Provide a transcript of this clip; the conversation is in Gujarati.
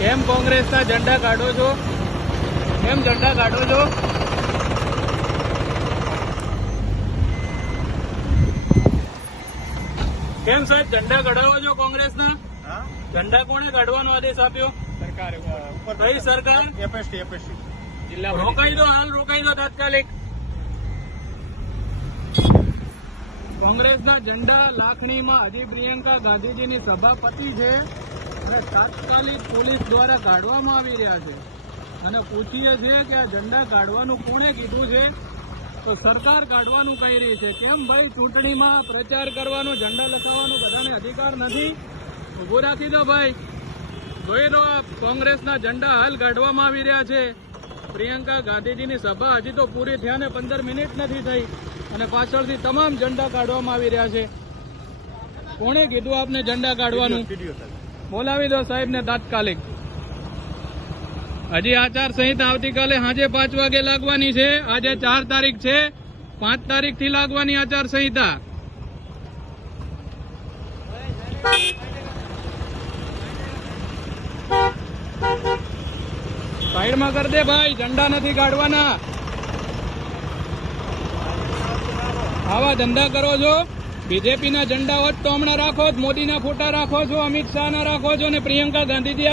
કેમ કોંગ્રેસના ઝંડા કાઢો છો કેમ ઝંડા કાઢો છો કેમ સાહેબ ઝંડા કઢાવો છો કોંગ્રેસના ઝંડા કોણે કાઢવાનો આદેશ આપ્યો સરકારે કઈ સરકાર એપએસટી એપએસટી જિલ્લા રોકાઈ દો હાલ રોકાઈ દો તાત્કાલિક કોંગ્રેસના ઝંડા લાખણીમાં હજી પ્રિયંકા ગાંધીજીની સભાપતિ છે અને તાત્કાલિક પોલીસ દ્વારા કાઢવામાં આવી રહ્યા છે અને પૂછીએ છીએ કે આ ઝંડા કાઢવાનું કોણે કીધું છે તો સરકાર કાઢવાનું કહી રહી છે કેમ ભાઈ ચૂંટણીમાં પ્રચાર કરવાનો ઝંડા લગાવવાનો બધાને અધિકાર નથી ઉભો રાખી દો ભાઈ જોઈ લો કોંગ્રેસના ઝંડા હાલ કાઢવામાં આવી રહ્યા છે પ્રિયંકા ગાંધીજીની સભા હજી તો પૂરી થયા ને પંદર મિનિટ નથી થઈ અને પાછળથી તમામ ઝંડા કાઢવામાં આવી રહ્યા છે કોણે કીધું આપને ઝંડા કાઢવાનું બોલાવી દો સાહેબને તાત્કાલિક હજી આચારસંહિતા આવતીકાલે સાંજે પાંચ વાગે લાગવાની છે આજે ચાર તારીખ છે પાંચ તારીખથી લાગવાની આચારસંહિતા સાઈડમાં કર દે ભાઈ ઝંડા નથી કાઢવાના આવા ધંધા કરો છો બીજેપીના ઝંડા હોત તો હમણાં રાખો જ મોદીના ફોટા રાખો છો અમિત શાહના રાખો છો અને પ્રિયંકા ગાંધીજી